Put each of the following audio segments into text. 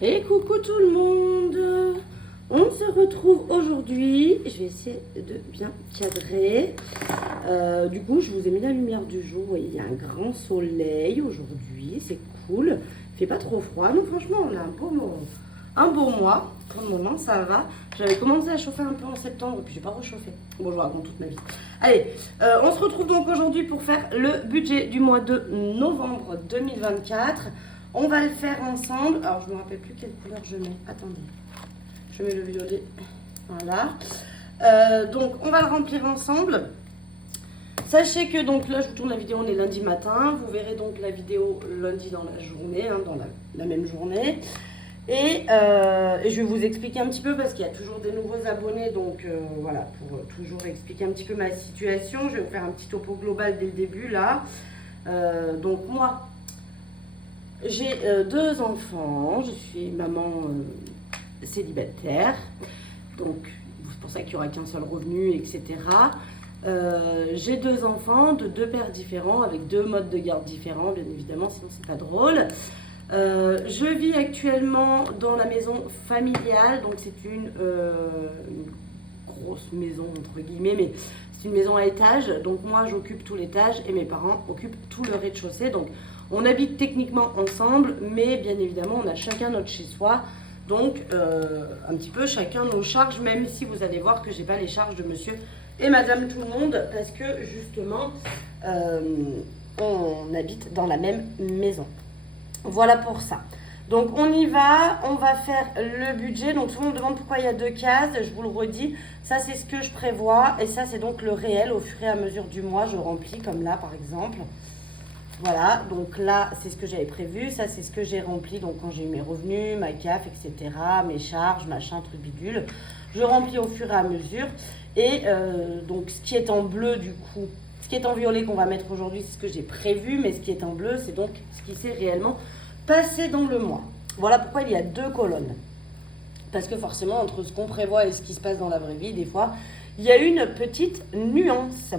Et coucou tout le monde. On se retrouve aujourd'hui. Je vais essayer de bien cadrer. Du coup, je vous ai mis la lumière du jour. Il y a un grand soleil aujourd'hui. C'est cool. Il fait pas trop froid. Donc franchement, on a un beau mois. Pour le moment, ça va. J'avais commencé à chauffer un peu en septembre. Puis j'ai pas rechauffé. Bon, je vous raconte toute ma vie. Allez, on se retrouve donc aujourd'hui pour faire le budget du mois de novembre 2024. On va le faire ensemble. Alors, je ne me rappelle plus quelle couleur je mets. Attendez. Je mets le violet. Voilà. Donc, on va le remplir ensemble. Sachez que donc là, je vous tourne la vidéo, on est lundi matin. Vous verrez donc la vidéo lundi dans la journée, dans la même journée. Et je vais vous expliquer un petit peu parce qu'il y a toujours des nouveaux abonnés. Donc, voilà, pour toujours expliquer un petit peu ma situation. Je vais vous faire un petit topo global dès le début, là. Donc, moi... J'ai 2 enfants, je suis maman célibataire, donc c'est pour ça qu'il n'y aura qu'un seul revenu, etc. J'ai 2 enfants de 2 pères différents, avec 2 modes de garde différents, bien évidemment, sinon c'est pas drôle. Je vis actuellement dans la maison familiale, donc c'est une grosse maison entre guillemets, mais c'est une maison à étage, donc moi j'occupe tout l'étage et mes parents occupent tout le rez-de-chaussée, donc on habite techniquement ensemble, mais bien évidemment, on a chacun notre chez-soi. Donc, un petit peu chacun nos charges, même si vous allez voir que j'ai pas les charges de monsieur et madame tout le monde, parce que justement, on habite dans la même maison. Voilà pour ça. Donc, on y va, on va faire le budget. Donc, souvent, on me demande pourquoi il y a 2 cases. Je vous le redis, ça, c'est ce que je prévois. Et ça, c'est donc le réel au fur et à mesure du mois. Je remplis comme là, par exemple. Voilà, donc là, c'est ce que j'avais prévu. Ça, c'est ce que j'ai rempli. Donc, quand j'ai eu mes revenus, ma CAF, etc., mes charges, machin, truc bidule. Je remplis au fur et à mesure. Et donc, ce qui est en bleu, du coup, ce qui est en violet qu'on va mettre aujourd'hui, c'est ce que j'ai prévu. Mais ce qui est en bleu, c'est donc ce qui s'est réellement passé dans le mois. Voilà pourquoi il y a 2 colonnes. Parce que forcément, entre ce qu'on prévoit et ce qui se passe dans la vraie vie, des fois, il y a une petite nuance.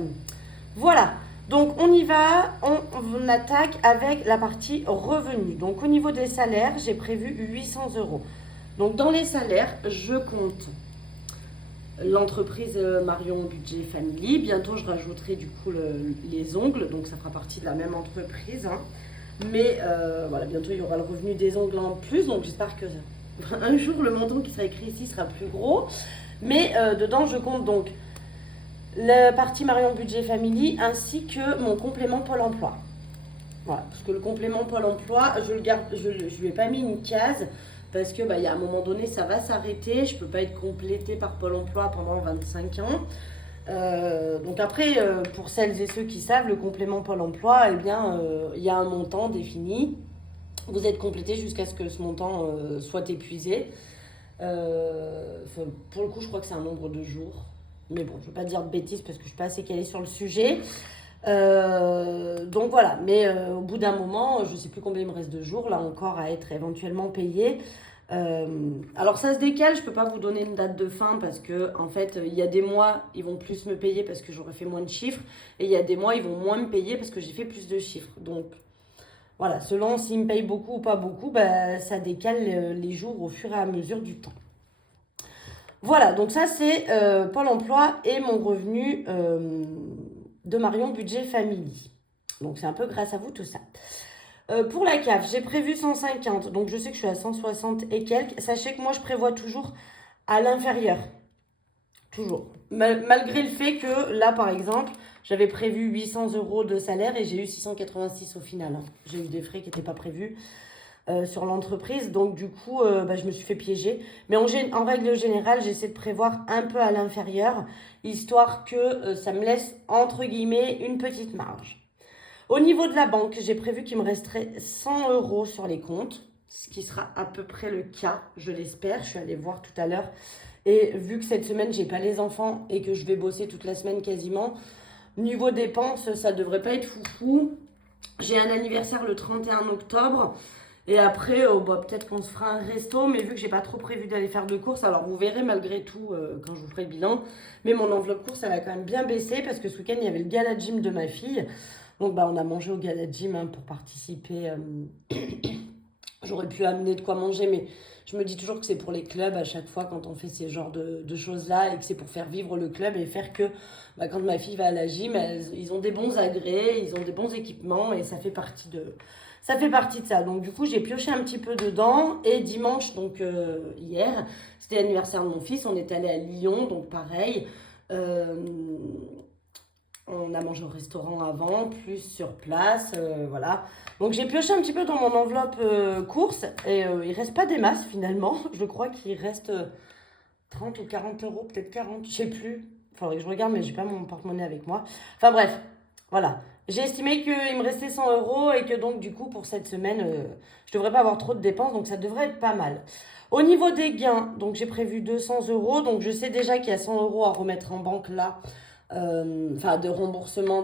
Voilà. Donc, on y va, on attaque avec la partie revenus. Donc, au niveau des salaires, j'ai prévu 800 euros. Donc, dans les salaires, je compte l'entreprise Marion Budget Family. Bientôt, je rajouterai du coup les ongles. Donc, ça fera partie de la même entreprise. Mais voilà, bientôt, il y aura le revenu des ongles en plus. Donc, j'espère que un jour, le montant qui sera écrit ici sera plus gros. Mais dedans, je compte donc la partie Marion Budget Family ainsi que mon complément Pôle emploi. Voilà, parce que le complément Pôle emploi, je le garde, je lui ai pas mis une case parce que il y a un moment donné, ça va s'arrêter. Je peux pas être complétée par Pôle emploi pendant 25 ans. Donc après, pour celles et ceux qui savent, le complément Pôle emploi, eh bien, il y a un montant défini. Vous êtes complété jusqu'à ce que ce montant soit épuisé. Pour le coup, je crois que c'est un nombre de jours. Mais bon, je ne veux pas dire de bêtises parce que je ne suis pas assez calée sur le sujet. Donc voilà, mais au bout d'un moment, je ne sais plus combien il me reste de jours, là encore, à être éventuellement payé. Alors ça se décale, je ne peux pas vous donner une date de fin parce que en fait, il y a des mois, ils vont plus me payer parce que j'aurais fait moins de chiffres. Et il y a des mois, ils vont moins me payer parce que j'ai fait plus de chiffres. Donc voilà, selon s'ils me payent beaucoup ou pas beaucoup, ça décale les jours au fur et à mesure du temps. Voilà, donc ça c'est Pôle emploi et mon revenu de Marion Budget Family. Donc c'est un peu grâce à vous tout ça. Pour la CAF, j'ai prévu 150, donc je sais que je suis à 160 et quelques. Sachez que moi je prévois toujours à l'inférieur. Toujours. Malgré le fait que là par exemple, j'avais prévu 800 euros de salaire et j'ai eu 686 au final. J'ai eu des frais qui n'étaient pas prévus. Sur l'entreprise. Donc, du coup, je me suis fait piéger. Mais en règle générale, j'essaie de prévoir un peu à l'inférieur, histoire que ça me laisse, entre guillemets, une petite marge. Au niveau de la banque, j'ai prévu qu'il me resterait 100 euros sur les comptes, ce qui sera à peu près le cas, je l'espère. Je suis allée voir tout à l'heure. Et vu que cette semaine, j'ai pas les enfants et que je vais bosser toute la semaine quasiment, niveau dépenses, ça devrait pas être foufou. J'ai un anniversaire le 31 octobre. Et après, peut-être qu'on se fera un resto, mais vu que j'ai pas trop prévu d'aller faire de courses, alors vous verrez malgré tout quand je vous ferai le bilan. Mais mon enveloppe course, elle a quand même bien baissé parce que ce week-end, il y avait le gala gym de ma fille. Donc on a mangé au gala gym pour participer J'aurais pu amener de quoi manger, mais je me dis toujours que c'est pour les clubs à chaque fois quand on fait ces genres de choses-là et que c'est pour faire vivre le club et faire que bah, quand ma fille va à la gym, ils ont des bons agrès, ils ont des bons équipements et ça fait partie de ça. Donc du coup, j'ai pioché un petit peu dedans et dimanche, donc hier, c'était l'anniversaire de mon fils, on est allé à Lyon, donc pareil. Euh, on a mangé au restaurant avant, plus sur place, voilà. Donc j'ai pioché un petit peu dans mon enveloppe course et il reste pas des masses finalement. Je crois qu'il reste 30 ou 40 euros, peut-être 40, je sais plus. Il faudrait que je regarde, mais j'ai pas mon porte-monnaie avec moi. Enfin bref, voilà. J'ai estimé qu'il me restait 100 euros et que donc du coup pour cette semaine, je devrais pas avoir trop de dépenses, donc ça devrait être pas mal. Au niveau des gains, donc j'ai prévu 200 euros, donc je sais déjà qu'il y a 100 euros à remettre en banque là, enfin de remboursement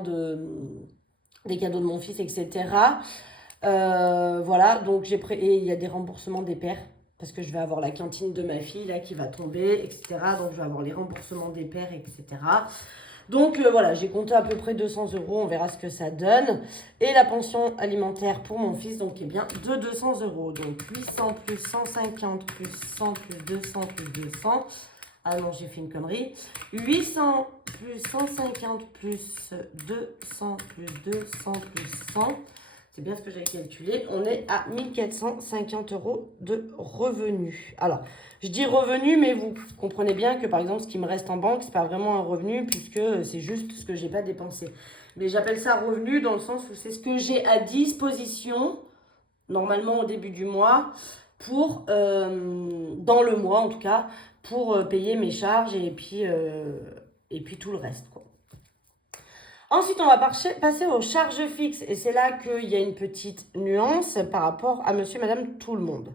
des cadeaux de mon fils, etc. Voilà, donc et il y a des remboursements des pères parce que je vais avoir la cantine de ma fille là qui va tomber, etc. Donc je vais avoir les remboursements des pères, etc. Donc voilà, j'ai compté à peu près 200 euros, on verra ce que ça donne. Et la pension alimentaire pour mon fils, donc est bien de 200 euros. Donc 800 plus 150 plus 100 plus 200 plus 200. Ah non, j'ai fait une connerie. 800 plus 150 plus 200 plus 200 plus 100. C'est bien ce que j'avais calculé. On est à 1450 euros de revenus. Alors, je dis revenus, mais vous comprenez bien que par exemple, ce qui me reste en banque, c'est pas vraiment un revenu puisque c'est juste ce que j'ai pas dépensé. Mais j'appelle ça revenu dans le sens où c'est ce que j'ai à disposition, normalement au début du mois, pour, dans le mois en tout cas, pour payer mes charges et puis tout le reste, quoi. Ensuite, on va passer aux charges fixes. Et c'est là qu'il y a une petite nuance par rapport à monsieur, madame, tout le monde.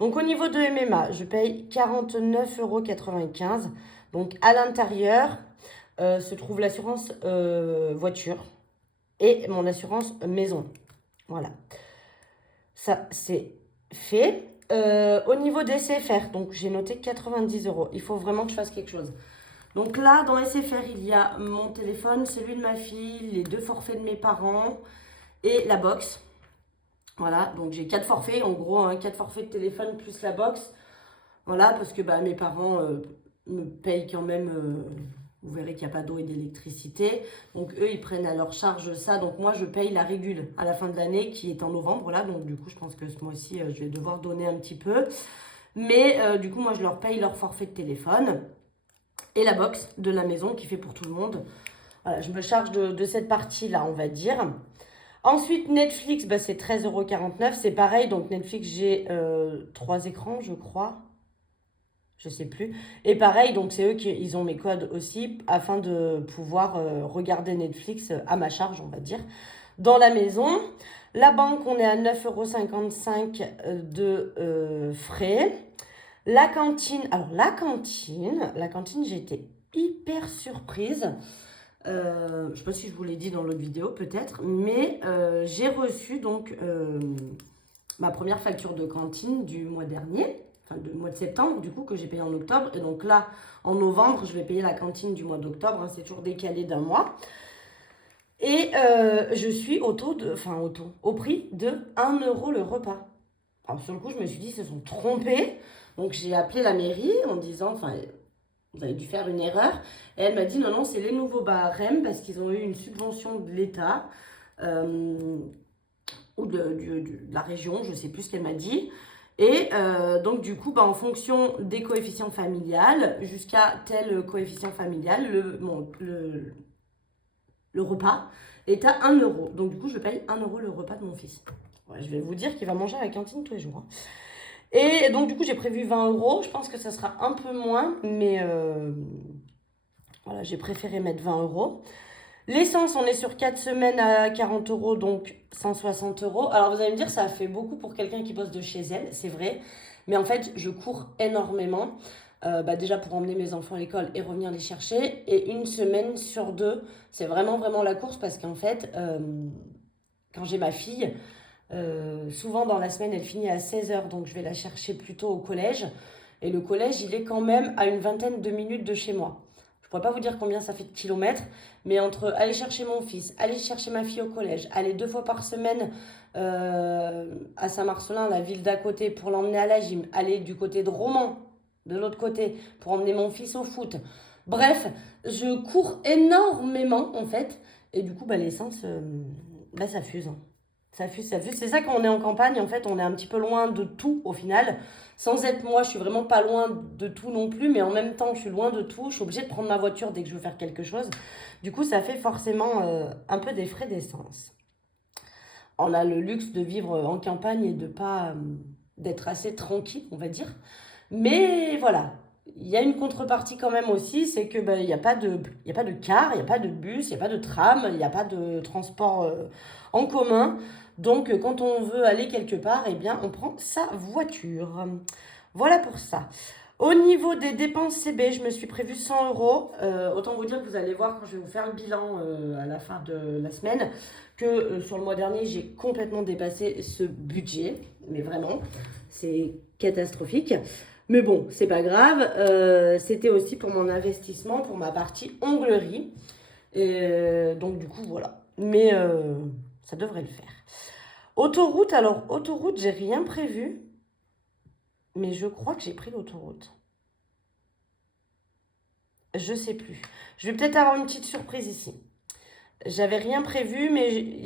Donc, au niveau de MMA, je paye 49,95 €. Donc, à l'intérieur se trouve l'assurance voiture et mon assurance maison. Voilà. Ça, c'est fait. Au niveau des CFR, donc j'ai noté 90 €. Il faut vraiment que je fasse quelque chose. Donc là, dans SFR, il y a mon téléphone, celui de ma fille, les 2 forfaits de mes parents et la box. Voilà, donc j'ai 4 forfaits, en gros, hein, 4 forfaits de téléphone plus la box. Voilà, parce que bah, mes parents me payent quand même, vous verrez qu'il n'y a pas d'eau et d'électricité. Donc eux, ils prennent à leur charge ça. Donc moi, je paye la régule à la fin de l'année qui est en novembre. Là, donc du coup, je pense que ce mois-ci, je vais devoir donner un petit peu. Mais du coup, moi, je leur paye leur forfait de téléphone et la box de la maison qui fait pour tout le monde. Voilà, je me charge de cette partie-là, on va dire. Ensuite, Netflix, bah, c'est 13,49 €. C'est pareil, donc Netflix, j'ai 3 écrans, je crois. Je sais plus. Et pareil, donc c'est eux qui ils ont mes codes aussi afin de pouvoir regarder Netflix à ma charge, on va dire, dans la maison. La banque, on est à 9,55 € de frais. La cantine, alors la cantine, j'ai été hyper surprise. Je ne sais pas si je vous l'ai dit dans l'autre vidéo, peut-être, mais j'ai reçu donc ma première facture de cantine du mois dernier, enfin du mois de septembre, du coup, que j'ai payé en octobre. Et donc là, en novembre, je vais payer la cantine du mois d'octobre, hein, c'est toujours décalé d'un mois. Et je suis au prix de 1 € le repas. Alors sur le coup, je me suis dit, ils se sont trompés. Donc j'ai appelé la mairie en disant, enfin, vous avez dû faire une erreur. Et elle m'a dit, non, non, c'est les nouveaux barèmes parce qu'ils ont eu une subvention de l'État ou de la région, je ne sais plus ce qu'elle m'a dit. Et donc du coup, bah, en fonction des coefficients familiales, jusqu'à tel coefficient familial, le repas est à 1 €. Donc du coup, je paye 1 € le repas de mon fils. Ouais, je vais vous dire qu'il va manger à la cantine tous les jours, hein. Et donc, du coup, j'ai prévu 20 €. Je pense que ça sera un peu moins, mais voilà, j'ai préféré mettre 20 €. L'essence, on est sur 4 semaines à 40 €, donc 160 €. Alors, vous allez me dire, ça fait beaucoup pour quelqu'un qui bosse de chez elle, c'est vrai. Mais en fait, je cours énormément. Bah, déjà pour emmener mes enfants à l'école et revenir les chercher. Et une semaine sur deux, c'est vraiment, vraiment la course parce qu'en fait, quand j'ai ma fille, souvent dans la semaine, elle finit à 16 h, donc je vais la chercher plutôt au collège. Et le collège, il est quand même à une vingtaine de minutes de chez moi. Je pourrais pas vous dire combien ça fait de kilomètres, mais entre aller chercher mon fils, aller chercher ma fille au collège, aller 2 fois par semaine à Saint-Marcelin, la ville d'à côté, pour l'emmener à la gym, aller du côté de Romans, de l'autre côté, pour emmener mon fils au foot. Bref, je cours énormément en fait, et du coup, l'essence, ça fuse. Ça fuse, ça fuse. C'est ça quand on est en campagne, en fait, on est un petit peu loin de tout au final. Sans être moi, je suis vraiment pas loin de tout non plus, mais en même temps, je suis loin de tout. Je suis obligée de prendre ma voiture dès que je veux faire quelque chose. Du coup, ça fait forcément un peu des frais d'essence. On a le luxe de vivre en campagne et de pas d'être assez tranquille, on va dire. Mais voilà, il y a une contrepartie quand même aussi, c'est que il y a pas il y a pas de car, il n'y a pas de bus, il n'y a pas de tram, il n'y a pas de transport en commun. Donc quand on veut aller quelque part, eh bien on prend sa voiture. Voilà pour ça. Au niveau des dépenses CB, je me suis prévu 100 euros. Autant vous dire que vous allez voir quand je vais vous faire le bilan à la fin de la semaine que sur le mois dernier, j'ai complètement dépassé ce budget. Mais vraiment, c'est catastrophique. Mais bon, c'est pas grave. C'était aussi pour mon investissement, pour ma partie onglerie. Et donc du coup, voilà. Mais ça devrait le faire. Autoroute, alors autoroute, j'ai rien prévu. Mais je crois que j'ai pris l'autoroute. Je sais plus. Je vais peut-être avoir une petite surprise ici. J'avais rien prévu, mais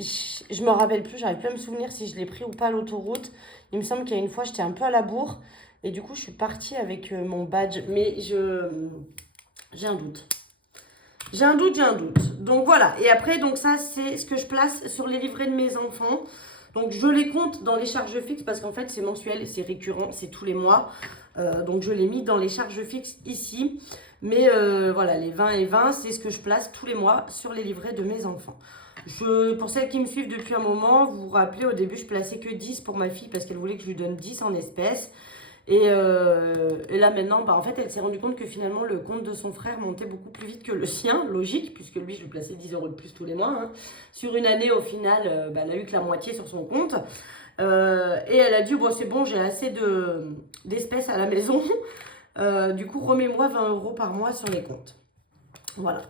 je me rappelle plus. J'arrive plus à me souvenir si je l'ai pris ou pas l'autoroute. Il me semble qu'il y a une fois, j'étais un peu à la bourre. Et du coup, je suis partie avec mon badge. Mais j'ai un doute. J'ai un doute. Donc voilà. Et après, donc ça, c'est ce que je place sur les livrets de mes enfants. Donc je les compte dans les charges fixes parce qu'en fait, c'est mensuel, c'est récurrent, c'est tous les mois. Donc je l'ai mis dans les charges fixes ici. Mais voilà, les 20 et 20, c'est ce que je place tous les mois sur les livrets de mes enfants. Pour celles qui me suivent depuis un moment, vous vous rappelez, au début, je plaçais que 10 pour ma fille parce qu'elle voulait que je lui donne 10 en espèces. Et là maintenant, en fait, elle s'est rendue compte que finalement, le compte de son frère montait beaucoup plus vite que le sien, logique, puisque lui, je lui plaçais 10 euros de plus tous les mois. Hein. Sur une année, au final, elle a eu que la moitié sur son compte. Et elle a dit, bon, c'est bon, j'ai assez d'espèces à la maison. Du coup, remets-moi 20 euros par mois sur les comptes. Voilà.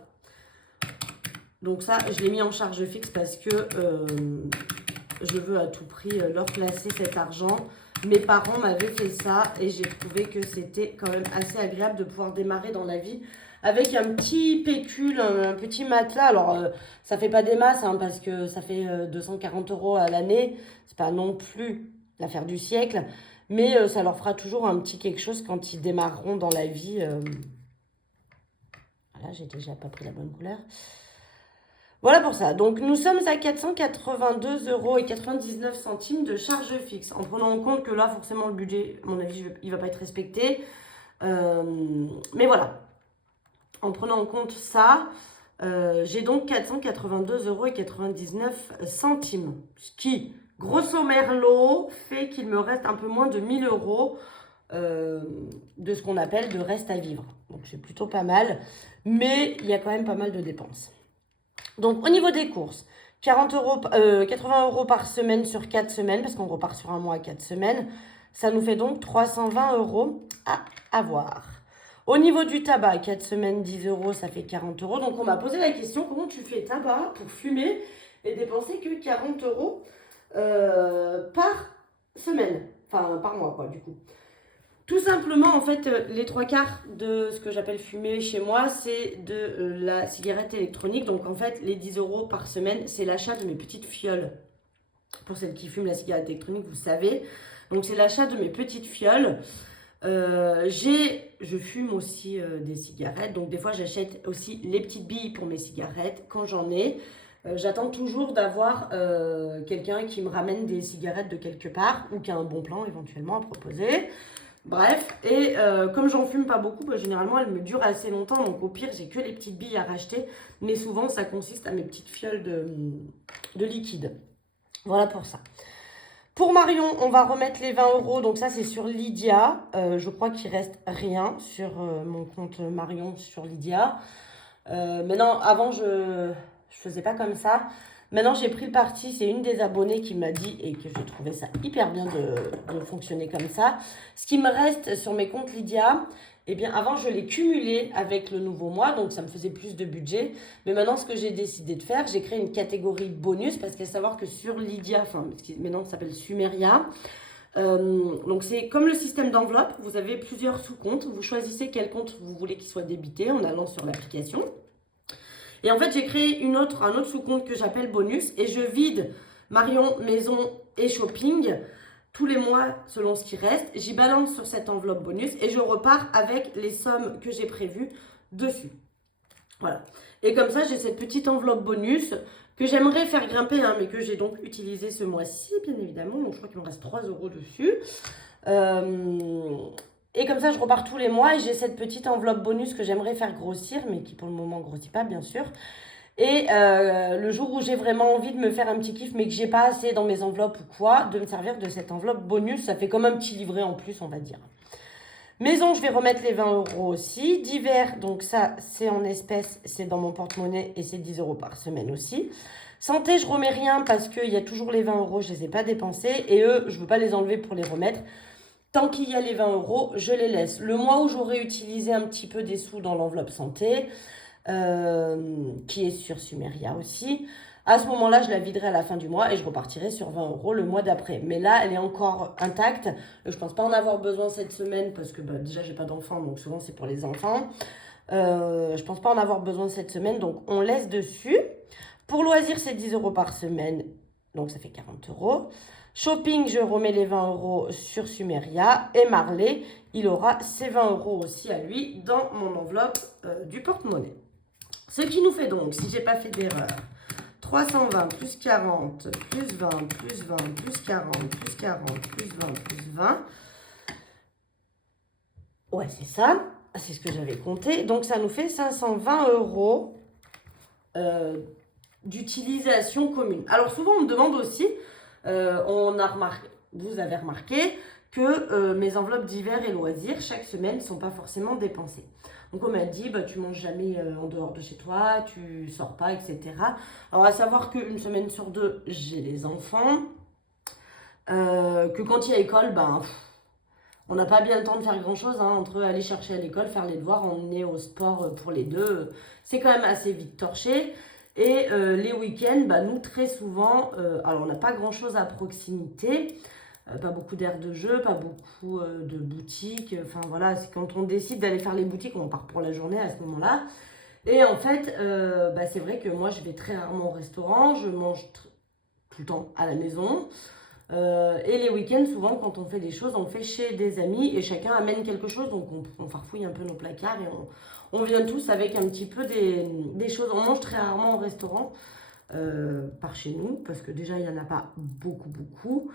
Donc ça, je l'ai mis en charge fixe parce que je veux à tout prix leur placer cet argent. Mes parents m'avaient fait ça et j'ai trouvé que c'était quand même assez agréable de pouvoir démarrer dans la vie avec un petit pécule, un petit matelas. Alors, ça fait pas des masses hein, parce que ça fait 240 euros à l'année. C'est pas non plus l'affaire du siècle. Mais ça leur fera toujours un petit quelque chose quand ils démarreront dans la vie. Voilà, j'ai déjà pas pris la bonne couleur. Voilà pour ça. Donc, nous sommes à 482,99 euros de charge fixe. En prenant en compte que là, forcément, le budget, à mon avis, il ne va pas être respecté. Mais voilà. En prenant en compte ça, j'ai donc 482,99 euros. Ce qui, grosso merlot, fait qu'il me reste un peu moins de 1000 euros de ce qu'on appelle de reste à vivre. Donc, c'est plutôt pas mal. Mais il y a quand même pas mal de dépenses. Donc, au niveau des courses, 80 euros par semaine sur 4 semaines, parce qu'on repart sur un mois à 4 semaines. Ça nous fait donc 320 euros à avoir. Au niveau du tabac, 4 semaines, 10 euros, ça fait 40 euros. Donc, on m'a posé la question, comment tu fais tabac pour fumer et dépenser que 40 euros par semaine, enfin par mois, quoi, du coup. Tout simplement, en fait, les 3/4 de ce que j'appelle fumer chez moi, c'est de la cigarette électronique. Donc, en fait, les 10 euros par semaine, c'est l'achat de mes petites fioles. Pour celles qui fument la cigarette électronique, vous savez. Donc, c'est l'achat de mes petites fioles. Je fume aussi des cigarettes. Donc, des fois, j'achète aussi les petites billes pour mes cigarettes quand j'en ai. J'attends toujours d'avoir quelqu'un qui me ramène des cigarettes de quelque part ou qui a un bon plan éventuellement à proposer. Bref, et comme j'en fume pas beaucoup, généralement elles me durent assez longtemps, donc au pire j'ai que les petites billes à racheter, mais souvent ça consiste à mes petites fioles de liquide. Voilà pour ça. Pour Marion, on va remettre les 20 euros, donc ça c'est sur Lydia. Je crois qu'il reste rien sur mon compte Marion sur Lydia. Maintenant, avant je faisais pas comme ça. Maintenant, j'ai pris le parti, c'est une des abonnées qui m'a dit et que je trouvais ça hyper bien de fonctionner comme ça. Ce qui me reste sur mes comptes Lydia, Eh bien, avant, je l'ai cumulé avec le nouveau mois, donc ça me faisait plus de budget. Mais maintenant, ce que j'ai décidé de faire, j'ai créé une catégorie bonus parce qu'il faut savoir que sur Lydia, enfin, maintenant ça s'appelle Sumeria, donc c'est comme le système d'enveloppe, vous avez plusieurs sous-comptes, vous choisissez quel compte vous voulez qu'il soit débité en allant sur l'application. Et en fait, j'ai créé un autre sous-compte que j'appelle bonus et je vide Marion, maison et shopping tous les mois selon ce qui reste. J'y balance sur cette enveloppe bonus et je repars avec les sommes que j'ai prévues dessus. Voilà. Et comme ça, j'ai cette petite enveloppe bonus que j'aimerais faire grimper, hein, mais que j'ai donc utilisée ce mois-ci, bien évidemment. Donc, je crois qu'il me reste 3 € dessus. Et comme ça, je repars tous les mois et j'ai cette petite enveloppe bonus que j'aimerais faire grossir, mais qui pour le moment ne grossit pas, bien sûr. Et le jour où j'ai vraiment envie de me faire un petit kiff, mais que j'ai pas assez dans mes enveloppes ou quoi, de me servir de cette enveloppe bonus, ça fait comme un petit livret en plus, on va dire. Maison, je vais remettre les 20 € aussi. Divers, donc ça, c'est en espèces, c'est dans mon porte-monnaie et c'est 10 € par semaine aussi. Santé, je remets rien parce qu'il y a toujours les 20 €, je les ai pas dépensés. Et eux, je veux pas les enlever pour les remettre. Tant qu'il y a les 20 €, je les laisse. Le mois où j'aurai utilisé un petit peu des sous dans l'enveloppe santé, qui est sur Sumeria aussi, à ce moment-là, je la viderai à la fin du mois et je repartirai sur 20 € le mois d'après. Mais là, elle est encore intacte. Je ne pense pas en avoir besoin cette semaine parce que déjà, j'ai pas d'enfants, donc souvent, c'est pour les enfants. Je ne pense pas en avoir besoin cette semaine, donc on laisse dessus. Pour loisirs, c'est 10 € par semaine, donc ça fait 40 €. Shopping, je remets les 20 € sur Sumeria. Et Marley, il aura ses 20 € aussi à lui dans mon enveloppe du porte-monnaie. Ce qui nous fait donc, si j'ai pas fait d'erreur, 320 plus 40 plus 20 plus 20 plus 40 plus 40 plus 20 plus 20. Ouais, c'est ça. C'est ce que j'avais compté. Donc, ça nous fait 520 € d'utilisation commune. Alors, souvent, on me demande aussi, vous avez remarqué que mes enveloppes d'hiver et loisirs, chaque semaine, ne sont pas forcément dépensées. Donc on m'a dit, tu manges jamais en dehors de chez toi, tu sors pas, etc. Alors à savoir qu'une semaine sur deux, j'ai les enfants. Que quand il y a école, on n'a pas bien le temps de faire grand chose, hein, entre aller chercher à l'école, faire les devoirs, emmener au sport pour les deux. C'est quand même assez vite torché. Et les week-ends, nous très souvent, alors on n'a pas grand chose à proximité. Pas beaucoup d'aires de jeu, pas beaucoup de boutiques. Enfin voilà, c'est quand on décide d'aller faire les boutiques, on part pour la journée à ce moment-là. Et en fait, c'est vrai que moi, je vais très rarement au restaurant, je mange tout le temps à la maison. Et les week-ends, souvent, quand on fait des choses, on fait chez des amis et chacun amène quelque chose. Donc, on farfouille un peu nos placards et on vient tous avec un petit peu des choses. On mange très rarement au restaurant par chez nous parce que déjà, il n'y en a pas beaucoup.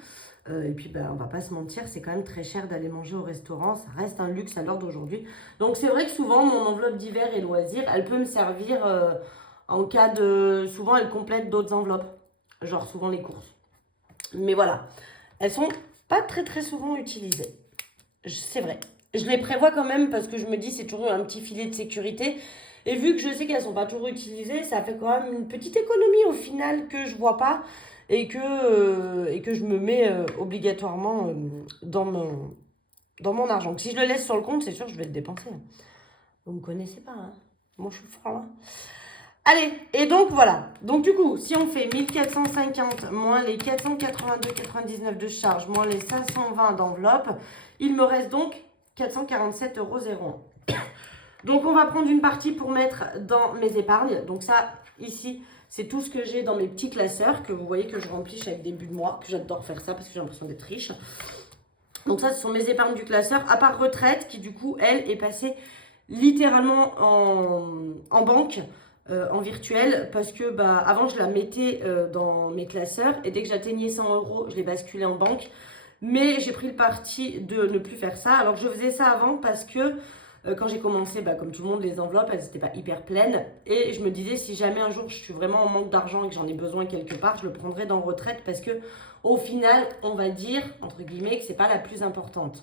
Et puis, on va pas se mentir, c'est quand même très cher d'aller manger au restaurant. Ça reste un luxe à l'heure d'aujourd'hui. Donc, c'est vrai que souvent, mon enveloppe d'hiver et loisirs, elle peut me servir en cas de... Souvent, elle complète d'autres enveloppes. Genre, souvent, les courses. Mais voilà, elles sont pas très souvent utilisées. C'est vrai. Je les prévois quand même parce que je me dis c'est toujours un petit filet de sécurité. Et vu que je sais qu'elles sont pas toujours utilisées, ça fait quand même une petite économie au final que je vois pas et que je me mets obligatoirement dans mon argent. Donc, si je le laisse sur le compte, c'est sûr que je vais le dépenser. Vous me connaissez pas, hein? Moi, je suis fort là. Allez, et donc voilà. Donc du coup, si on fait 1450 moins les 482,99 de charge, moins les 520 d'enveloppe, il me reste donc 447,01 €. Donc on va prendre une partie pour mettre dans mes épargnes. Donc ça, ici, c'est tout ce que j'ai dans mes petits classeurs que vous voyez que je remplis chaque début de mois, que j'adore faire ça parce que j'ai l'impression d'être riche. Donc ça, ce sont mes épargnes du classeur, à part retraite qui du coup, elle, est passée littéralement en banque. En virtuel parce que avant je la mettais dans mes classeurs et dès que j'atteignais 100 €, je les basculais en banque. Mais j'ai pris le parti de ne plus faire ça. Alors je faisais ça avant parce que quand j'ai commencé, comme tout le monde, les enveloppes, elles n'étaient pas hyper pleines. Et je me disais, si jamais un jour je suis vraiment en manque d'argent et que j'en ai besoin quelque part, je le prendrai dans retraite parce que au final, on va dire, entre guillemets, que c'est pas la plus importante.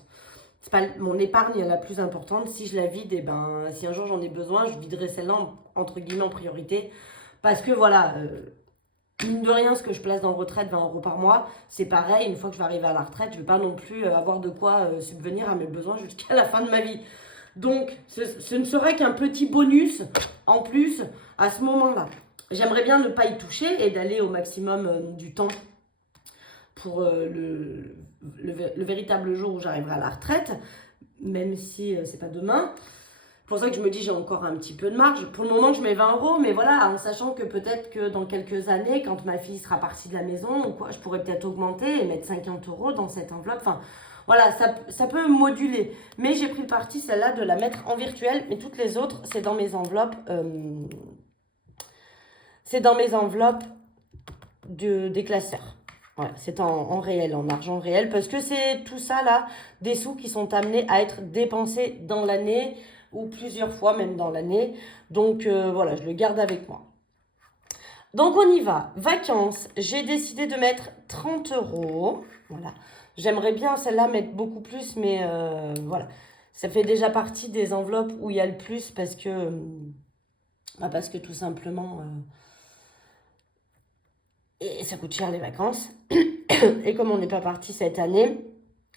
C'est pas mon épargne la plus importante. Si je la vide, si un jour j'en ai besoin, je viderai celle-là entre guillemets en priorité. Parce que voilà, mine de rien, ce que je place dans retraite, 20 € par mois, c'est pareil. Une fois que je vais arriver à la retraite, je ne vais pas non plus avoir de quoi subvenir à mes besoins jusqu'à la fin de ma vie. Donc, ce ne serait qu'un petit bonus en plus à ce moment-là. J'aimerais bien ne pas y toucher et d'aller au maximum du temps pour le véritable jour où j'arriverai à la retraite, même si c'est pas demain. C'est pour ça que je me dis j'ai encore un petit peu de marge. Pour le moment, je mets 20 euros, mais voilà, en sachant que peut-être que dans quelques années, quand ma fille sera partie de la maison ou quoi, je pourrais peut-être augmenter et mettre 50 euros dans cette enveloppe. Enfin, voilà, ça peut moduler. Mais j'ai pris le parti, celle-là, de la mettre en virtuel, mais toutes les autres, c'est dans mes enveloppes. C'est dans mes enveloppes des classeurs. Voilà, c'est en réel, en argent réel, parce que c'est tout ça là, des sous qui sont amenés à être dépensés dans l'année ou plusieurs fois même dans l'année. Donc voilà, je le garde avec moi. Donc on y va. Vacances, j'ai décidé de mettre 30 euros. Voilà. J'aimerais bien celle-là mettre beaucoup plus, mais voilà. Ça fait déjà partie des enveloppes où il y a le plus parce que tout simplement... et ça coûte cher les vacances. Et comme on n'est pas parti cette année,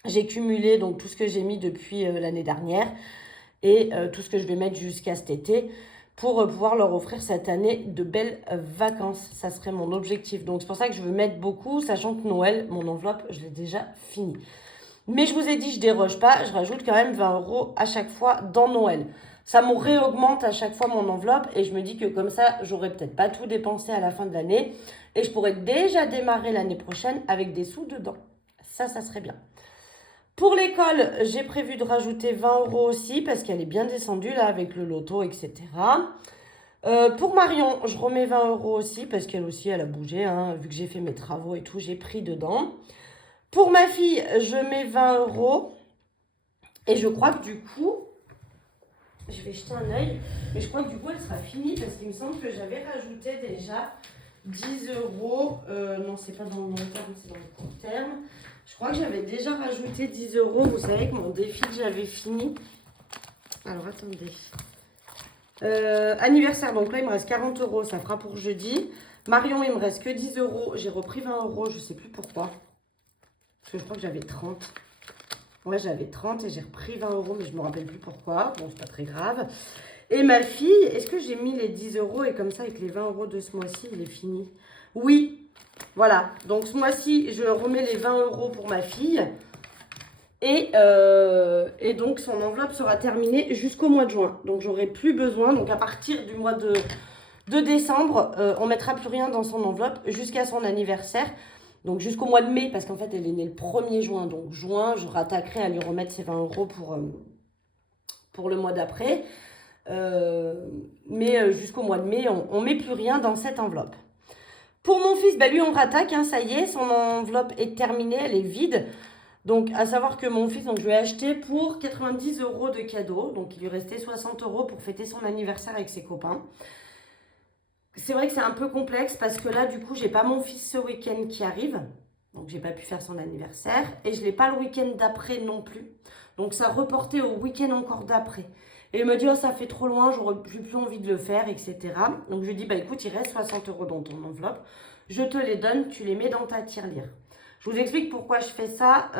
j'ai cumulé donc tout ce que j'ai mis depuis l'année dernière et tout ce que je vais mettre jusqu'à cet été pour pouvoir leur offrir cette année de belles vacances. Ça serait mon objectif. Donc c'est pour ça que je veux mettre beaucoup, sachant que Noël, mon enveloppe, je l'ai déjà fini. Mais je vous ai dit, je déroge pas, je rajoute quand même 20 euros à chaque fois dans Noël. Ça me réaugmente à chaque fois mon enveloppe et je me dis que comme ça, j'aurais peut-être pas tout dépensé à la fin de l'année et je pourrais déjà démarrer l'année prochaine avec des sous dedans. Ça serait bien. Pour l'école, j'ai prévu de rajouter 20 euros aussi parce qu'elle est bien descendue là avec le loto, etc. Pour Marion, je remets 20 euros aussi parce qu'elle aussi, elle a bougé. Hein, vu que j'ai fait mes travaux et tout, j'ai pris dedans. Pour ma fille, je mets 20 euros. Et je crois que du coup, je vais jeter un œil, mais je crois que du coup, elle sera finie parce qu'il me semble que j'avais rajouté déjà 10 euros. Non, c'est pas dans le long terme, c'est dans le court terme. Je crois que j'avais déjà rajouté 10 euros. Vous savez que mon défi que j'avais fini. Alors, attendez. Anniversaire, donc là, il me reste 40 euros. Ça fera pour jeudi. Marion, il me reste que 10 euros. J'ai repris 20 euros. Je sais plus pourquoi. Parce que je crois que j'avais 30. Ouais, j'avais 30 et j'ai repris 20 euros, mais je ne me rappelle plus pourquoi. Bon, c'est pas très grave. Et ma fille, est-ce que j'ai mis les 10 euros et comme ça, avec les 20 euros de ce mois-ci, il est fini? Oui, voilà. Donc, ce mois-ci, je remets les 20 euros pour ma fille. Et donc, son enveloppe sera terminée jusqu'au mois de juin. Donc, j'aurai plus besoin. Donc, à partir du mois de décembre, on ne mettra plus rien dans son enveloppe jusqu'à son anniversaire. Donc jusqu'au mois de mai, parce qu'en fait, elle est née le 1er juin. Donc juin, je rattaquerai à lui remettre ses 20 euros pour le mois d'après. Mais jusqu'au mois de mai, on ne met plus rien dans cette enveloppe. Pour mon fils, bah lui, on rattaque. Hein, ça y est, son enveloppe est terminée, elle est vide. Donc, à savoir que mon fils, donc, je lui ai acheté pour 90 euros de cadeaux. Donc, il lui restait 60 euros pour fêter son anniversaire avec ses copains. C'est vrai que c'est un peu complexe parce que là, du coup, j'ai pas mon fils ce week-end qui arrive. Donc, j'ai pas pu faire son anniversaire. Et je l'ai pas le week-end d'après non plus. Donc, ça reportait au week-end encore d'après. Et il me dit, oh, ça fait trop loin, j'aurais plus envie de le faire, etc. Donc, je lui dis, bah écoute, il reste 60 euros dans ton enveloppe. Je te les donne, tu les mets dans ta tirelire. Je vous explique pourquoi je fais ça.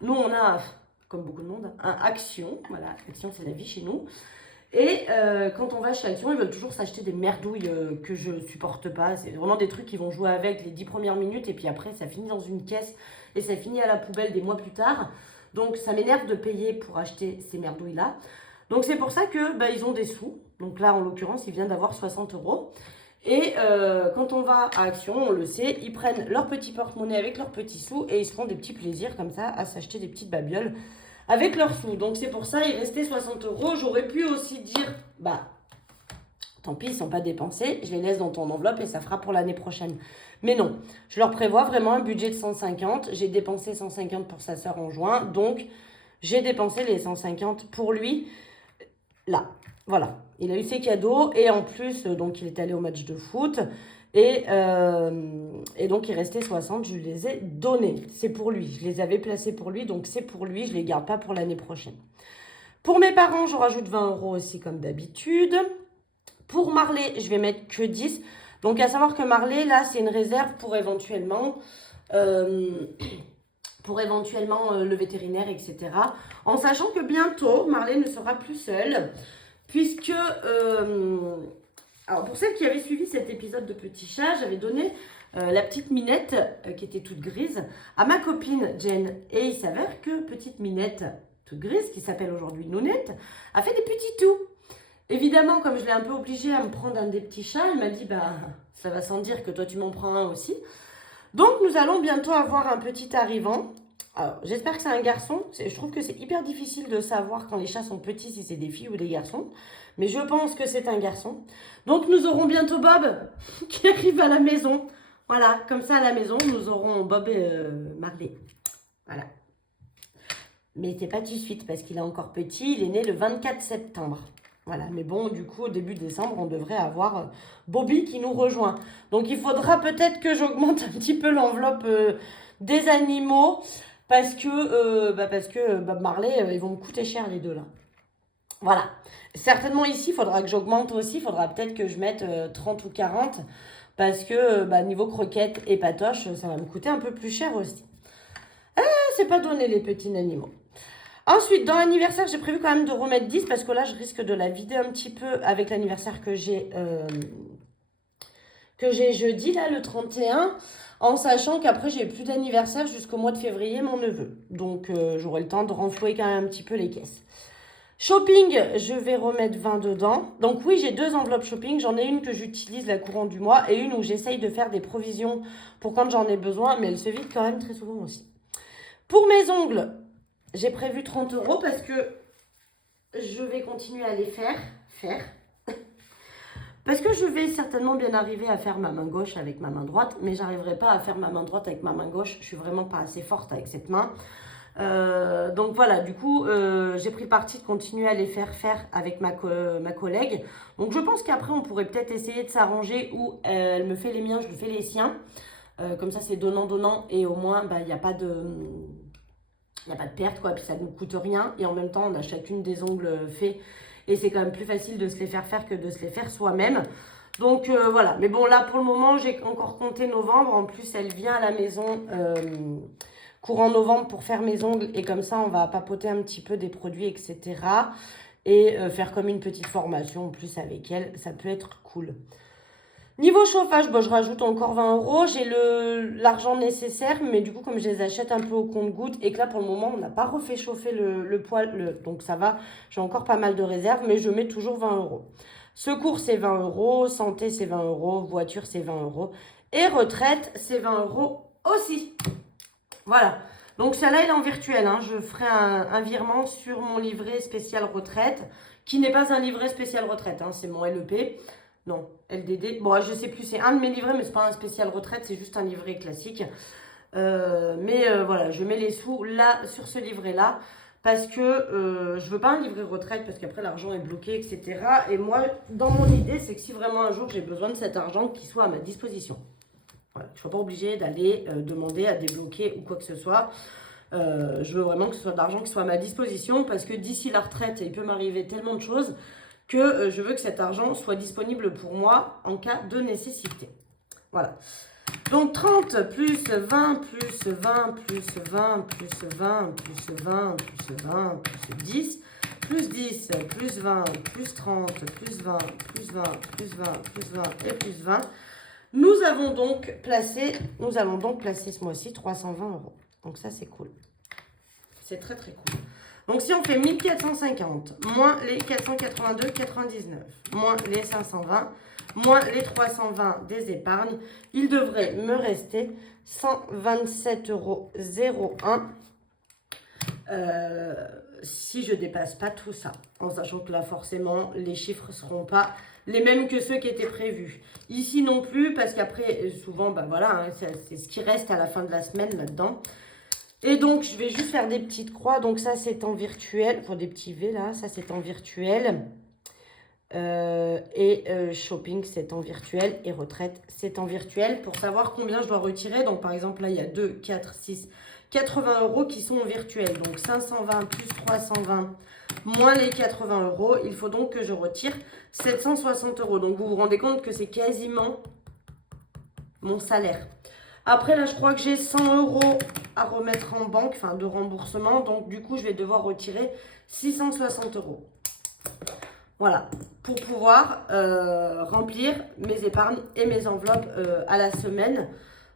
Nous, on a, comme beaucoup de monde, un Action. Voilà, Action, c'est la vie chez nous. Et quand on va chez Action, ils veulent toujours s'acheter des merdouilles que je supporte pas. C'est vraiment des trucs qui vont jouer avec les 10 premières minutes et puis après ça finit dans une caisse et ça finit à la poubelle des mois plus tard. Donc ça m'énerve de payer pour acheter ces merdouilles là. Donc c'est pour ça que ils ont des sous. Donc là en l'occurrence il vient d'avoir 60 euros. Et quand on va à Action, on le sait, ils prennent leur petit porte-monnaie avec leurs petits sous et ils se font des petits plaisirs comme ça à s'acheter des petites babioles avec leurs sous. Donc c'est pour ça, il restait 60 euros. J'aurais pu aussi dire, tant pis, ils ne sont pas dépensés, je les laisse dans ton enveloppe et ça fera pour l'année prochaine. Mais non, je leur prévois vraiment un budget de 150. J'ai dépensé 150 pour sa sœur en juin, donc j'ai dépensé les 150 pour lui. Là, voilà. Il a eu ses cadeaux et en plus, donc il est allé au match de foot. Et donc, il restait 60, je les ai donnés. C'est pour lui. Je les avais placés pour lui, donc c'est pour lui. Je ne les garde pas pour l'année prochaine. Pour mes parents, je rajoute 20 euros aussi, comme d'habitude. Pour Marley, je vais mettre que 10. Donc, à savoir que Marley, là, c'est une réserve pour éventuellement pour éventuellement le vétérinaire, etc. En sachant que bientôt, Marley ne sera plus seule, puisque... alors, pour celles qui avaient suivi cet épisode de Petit Chat, j'avais donné la petite Minette, qui était toute grise, à ma copine Jen. Et il s'avère que petite Minette, toute grise, qui s'appelle aujourd'hui Nounette, a fait des petits toux. Évidemment, comme je l'ai un peu obligée à me prendre un des petits chats, elle m'a dit, bah, ça va sans dire que toi tu m'en prends un aussi. Donc, nous allons bientôt avoir un petit arrivant. Alors, j'espère que c'est un garçon. Je trouve que c'est hyper difficile de savoir quand les chats sont petits si c'est des filles ou des garçons. Mais je pense que c'est un garçon. Donc, nous aurons bientôt Bob qui arrive à la maison. Voilà, comme ça à la maison, nous aurons Bob et Marley. Voilà. Mais c'est pas tout de suite parce qu'il est encore petit. Il est né le 24 septembre. Voilà, mais bon, du coup, au début décembre, on devrait avoir Bobby qui nous rejoint. Donc, il faudra peut-être que j'augmente un petit peu l'enveloppe des animaux parce que Bob Marley, ils vont me coûter cher les deux là. Voilà. Certainement ici, il faudra que j'augmente aussi. Il faudra peut-être que je mette 30 ou 40 parce que niveau croquettes et patoches, ça va me coûter un peu plus cher aussi. C'est pas donné les petits animaux. Ensuite, dans l'anniversaire, j'ai prévu quand même de remettre 10 parce que là, je risque de la vider un petit peu avec l'anniversaire que j'ai jeudi, là, le 31, en sachant qu'après, j'ai plus d'anniversaire jusqu'au mois de février, mon neveu. Donc, j'aurai le temps de renflouer quand même un petit peu les caisses. Shopping, je vais remettre 20 dedans. Donc oui, j'ai 2 enveloppes shopping. J'en ai une que j'utilise la courant du mois et une où j'essaye de faire des provisions pour quand j'en ai besoin, mais elle se vide quand même très souvent aussi. Pour mes ongles, j'ai prévu 30 € parce que je vais continuer à les faire. Parce que je vais certainement bien arriver à faire ma main gauche avec ma main droite, mais j'arriverai pas à faire ma main droite avec ma main gauche. Je suis vraiment pas assez forte avec cette main. Donc voilà, du coup, j'ai pris le parti de continuer à les faire avec ma collègue. Donc je pense qu'après, on pourrait peut-être essayer de s'arranger où elle me fait les miens, je lui fais les siens. Comme ça, c'est donnant-donnant et au moins, il n'y a pas de... Il n'y a pas de perte, quoi, puis ça ne nous coûte rien. Et en même temps, on a chacune des ongles faits. Et c'est quand même plus facile de se les faire que de se les faire soi-même. Donc voilà. Mais bon, là, pour le moment, j'ai encore compté novembre. En plus, elle vient à la maison courant novembre pour faire mes ongles. Et comme ça, on va papoter un petit peu des produits, etc. Et faire comme une petite formation en plus avec elle. Ça peut être cool. Niveau chauffage, je rajoute encore 20 €. J'ai l'argent nécessaire, mais du coup, comme je les achète un peu au compte-gouttes et que là, pour le moment, on n'a pas refait chauffer le poêle, donc ça va. J'ai encore pas mal de réserves, mais je mets toujours 20 €. Secours, c'est 20 €. Santé, c'est 20 €. Voiture, c'est 20 €. Et retraite, c'est 20 € aussi. Voilà. Donc, celle-là, elle est en virtuel. Hein. Je ferai un virement sur mon livret spécial retraite, qui n'est pas un livret spécial retraite. Hein. C'est mon LEP. Non, LDD. Bon, je sais plus, c'est un de mes livrets, mais c'est pas un spécial retraite, c'est juste un livret classique. Voilà, je mets les sous là, sur ce livret-là, parce que je veux pas un livret retraite, parce qu'après l'argent est bloqué, etc. Et moi, dans mon idée, c'est que si vraiment un jour j'ai besoin de cet argent, qu'il soit à ma disposition. Voilà, je ne sois pas obligée d'aller demander à débloquer ou quoi que ce soit. Je veux vraiment que ce soit de l'argent qui soit à ma disposition, parce que d'ici la retraite, il peut m'arriver tellement de choses que je veux que cet argent soit disponible pour moi en cas de nécessité. Voilà. Donc 30 plus 20 plus 20 plus 20 plus 20 plus 20 plus 20 plus 10 plus 10 plus 20 plus 30 plus 20 plus 20 plus 20 plus 20 et plus 20. Nous allons donc placer ce mois-ci 320 €. Donc ça, c'est cool. C'est très très cool. Donc, si on fait 1450, moins les 482,99, moins les 520, moins les 320 des épargnes, il devrait me rester 127,01 € si je ne dépasse pas tout ça. En sachant que là, forcément, les chiffres ne seront pas les mêmes que ceux qui étaient prévus. Ici non plus, parce qu'après, souvent, voilà, hein, c'est ce qui reste à la fin de la semaine là-dedans. Et donc, je vais juste faire des petites croix. Donc, ça, c'est en virtuel. Pour des petits V, là. Ça, c'est en virtuel. Shopping, c'est en virtuel. Et retraite, c'est en virtuel. Pour savoir combien je dois retirer. Donc, par exemple, là, il y a 2, 4, 6, 80 € qui sont en virtuel. Donc, 520 plus 320 moins les 80 €. Il faut donc que je retire 760 €. Donc, vous vous rendez compte que c'est quasiment mon salaire. Après, là, je crois que j'ai 100 € à remettre en banque, enfin de remboursement. Donc du coup, je vais devoir retirer 660 euros. Voilà, pour pouvoir remplir mes épargnes et mes enveloppes à la semaine.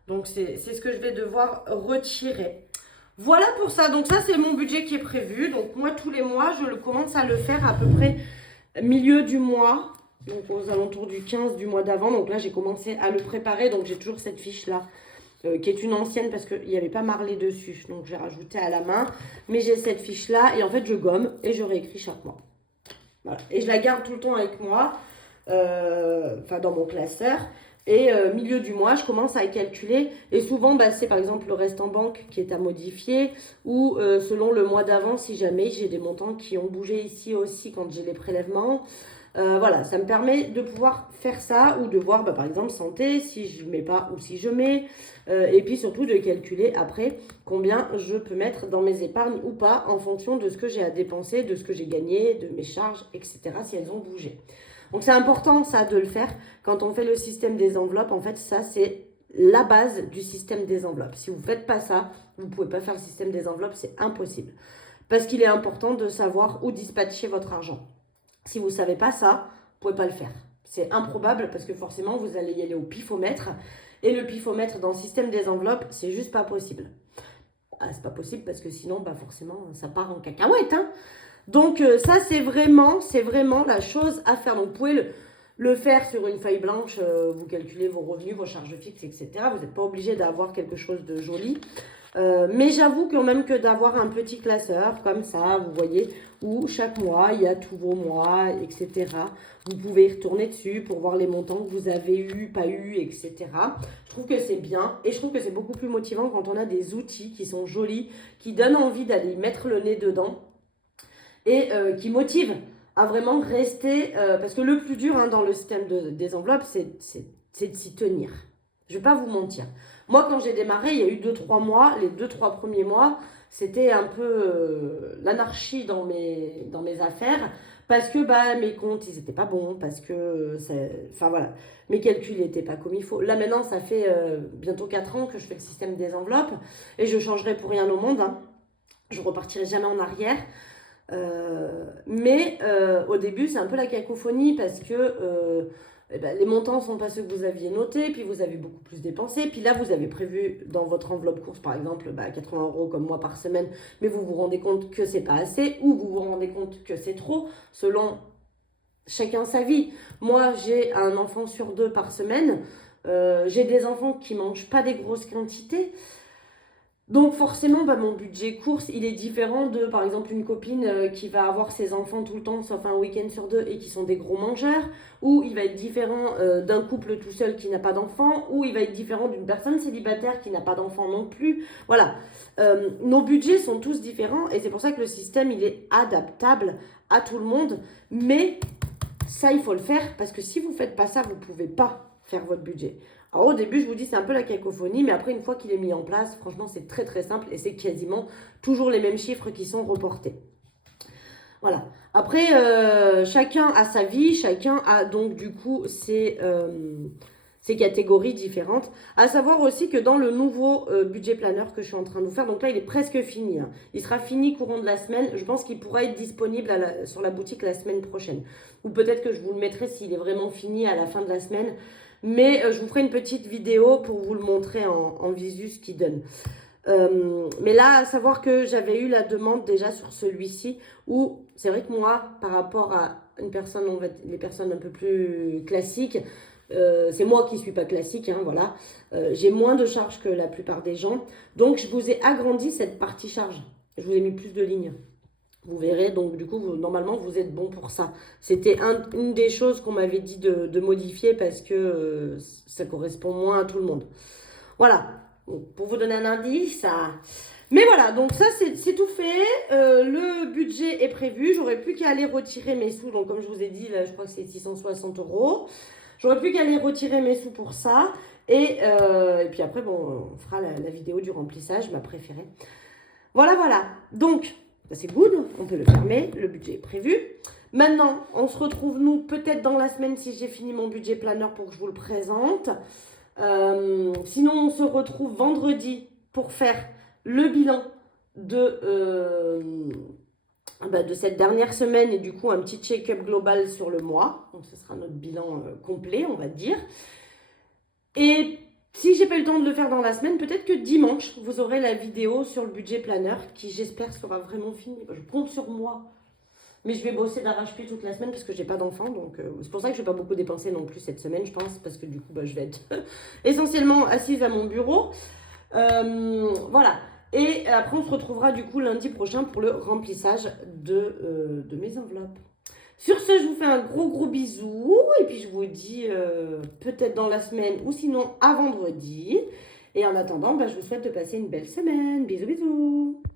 Donc c'est ce que je vais devoir retirer. Voilà pour ça. Donc ça, c'est mon budget qui est prévu. Donc moi, tous les mois, je commence à le faire à peu près milieu du mois. Donc aux alentours du 15 du mois d'avant. Donc là, j'ai commencé à le préparer. Donc j'ai toujours cette fiche-là. Qui est une ancienne parce qu'il n'y avait pas marlé dessus. Donc j'ai rajouté à la main. Mais j'ai cette fiche-là. Et en fait, je gomme et je réécris chaque mois. Voilà. Et je la garde tout le temps avec moi. Enfin, dans mon classeur. Et milieu du mois, je commence à calculer. Et souvent, bah, c'est par exemple le reste en banque qui est à modifier. Ou selon le mois d'avant, si jamais j'ai des montants qui ont bougé ici aussi quand j'ai les prélèvements. Voilà, ça me permet de pouvoir faire ça ou de voir, bah, par exemple, santé, si je ne mets pas ou si je mets. Et puis surtout de calculer après combien je peux mettre dans mes épargnes ou pas en fonction de ce que j'ai à dépenser, de ce que j'ai gagné, de mes charges, etc. si elles ont bougé. Donc c'est important ça de le faire quand on fait le système des enveloppes. En fait, ça c'est la base du système des enveloppes. Si vous ne faites pas ça, vous ne pouvez pas faire le système des enveloppes, c'est impossible. Parce qu'il est important de savoir où dispatcher votre argent. Si vous ne savez pas ça, vous ne pouvez pas le faire. C'est improbable parce que forcément, vous allez y aller au pifomètre. Et le pifomètre dans le système des enveloppes, c'est juste pas possible. Ah, c'est pas possible parce que sinon, bah forcément, ça part en cacahuète. Hein. Donc ça, c'est vraiment la chose à faire. Donc vous pouvez le faire sur une feuille blanche, vous calculez vos revenus, vos charges fixes, etc. Vous n'êtes pas obligé d'avoir quelque chose de joli. Mais j'avoue quand même que d'avoir un petit classeur comme ça, vous voyez, où chaque mois, il y a tous vos mois, etc. Vous pouvez y retourner dessus pour voir les montants que vous avez eu, pas eu, etc. Je trouve que c'est bien et je trouve que c'est beaucoup plus motivant quand on a des outils qui sont jolis, qui donnent envie d'aller mettre le nez dedans et qui motivent à vraiment rester... parce que le plus dur dans le système des enveloppes, c'est de s'y tenir. Je ne vais pas vous mentir. Moi, quand j'ai démarré, il y a eu 2-3 mois. Les 2-3 premiers mois, c'était un peu l'anarchie dans mes affaires. Parce que bah, mes comptes, ils n'étaient pas bons. Parce que, enfin voilà, mes calculs n'étaient pas comme il faut. Là, maintenant, ça fait bientôt 4 ans que je fais le système des enveloppes. Et je ne changerai pour rien au monde. Hein. Je ne repartirai jamais en arrière. Mais au début, c'est un peu la cacophonie parce que... les montants ne sont pas ceux que vous aviez notés, puis vous avez beaucoup plus dépensé, puis là vous avez prévu dans votre enveloppe course par exemple 80 euros comme moi par semaine, mais vous vous rendez compte que c'est pas assez, ou vous vous rendez compte que c'est trop, selon chacun sa vie. Moi j'ai un enfant sur 2 par semaine, j'ai des enfants qui mangent pas des grosses quantités, donc forcément, bah, mon budget course, il est différent de, par exemple, une copine qui va avoir ses enfants tout le temps, sauf un week-end sur 2, et qui sont des gros mangeurs, ou il va être différent d'un couple tout seul qui n'a pas d'enfant, ou il va être différent d'une personne célibataire qui n'a pas d'enfant non plus. Voilà, nos budgets sont tous différents, et c'est pour ça que le système, il est adaptable à tout le monde, mais ça, il faut le faire, parce que si vous ne faites pas ça, vous ne pouvez pas faire votre budget. Alors, au début, je vous dis, c'est un peu la cacophonie, mais après, une fois qu'il est mis en place, franchement, c'est très très simple et c'est quasiment toujours les mêmes chiffres qui sont reportés. Voilà. Après, chacun a sa vie, chacun a donc du coup ses catégories différentes. À savoir aussi que dans le nouveau budget planner que je suis en train de vous faire, donc là, il est presque fini. Hein. Il sera fini courant de la semaine. Je pense qu'il pourra être disponible sur la boutique la semaine prochaine. Ou peut-être que je vous le mettrai s'il est vraiment fini à la fin de la semaine. Mais je vous ferai une petite vidéo pour vous le montrer en visu ce qu'il donne. Mais là, à savoir que j'avais eu la demande déjà sur celui-ci où c'est vrai que moi, par rapport à une personne, les personnes un peu plus classiques, c'est moi qui ne suis pas classique, hein, voilà. J'ai moins de charges que la plupart des gens. Donc, je vous ai agrandi cette partie charge. Je vous ai mis plus de lignes. Vous verrez, donc du coup, normalement, vous êtes bon pour ça. C'était une des choses qu'on m'avait dit de modifier parce que ça correspond moins à tout le monde. Voilà, donc, pour vous donner un indice, ça... Mais voilà, donc ça, c'est tout fait. Le budget est prévu. J'aurais plus qu'à aller retirer mes sous. Donc comme je vous ai dit, là, je crois que c'est 660 euros. J'aurais plus qu'à aller retirer mes sous pour ça. Et puis après, bon, on fera la vidéo du remplissage, ma préférée. Voilà, voilà. Donc... c'est good, on peut le fermer, le budget est prévu. Maintenant, on se retrouve, nous, peut-être dans la semaine si j'ai fini mon budget planner pour que je vous le présente. Sinon, on se retrouve vendredi pour faire le bilan de, de cette dernière semaine et du coup un petit check-up global sur le mois. Donc ce sera notre bilan complet, on va dire. Et si j'ai pas eu le temps de le faire dans la semaine, peut-être que dimanche, vous aurez la vidéo sur le budget planner qui, j'espère, sera vraiment fini. Je compte sur moi. Mais je vais bosser d'arrache-pied toute la semaine parce que j'ai pas d'enfant. Donc c'est pour ça que je vais pas beaucoup dépenser non plus cette semaine, je pense. Parce que du coup, je vais être essentiellement assise à mon bureau. Voilà. Et après, on se retrouvera du coup lundi prochain pour le remplissage de mes enveloppes. Sur ce, je vous fais un gros bisou et puis je vous dis peut-être dans la semaine ou sinon à vendredi. Et en attendant, je vous souhaite de passer une belle semaine. Bisous.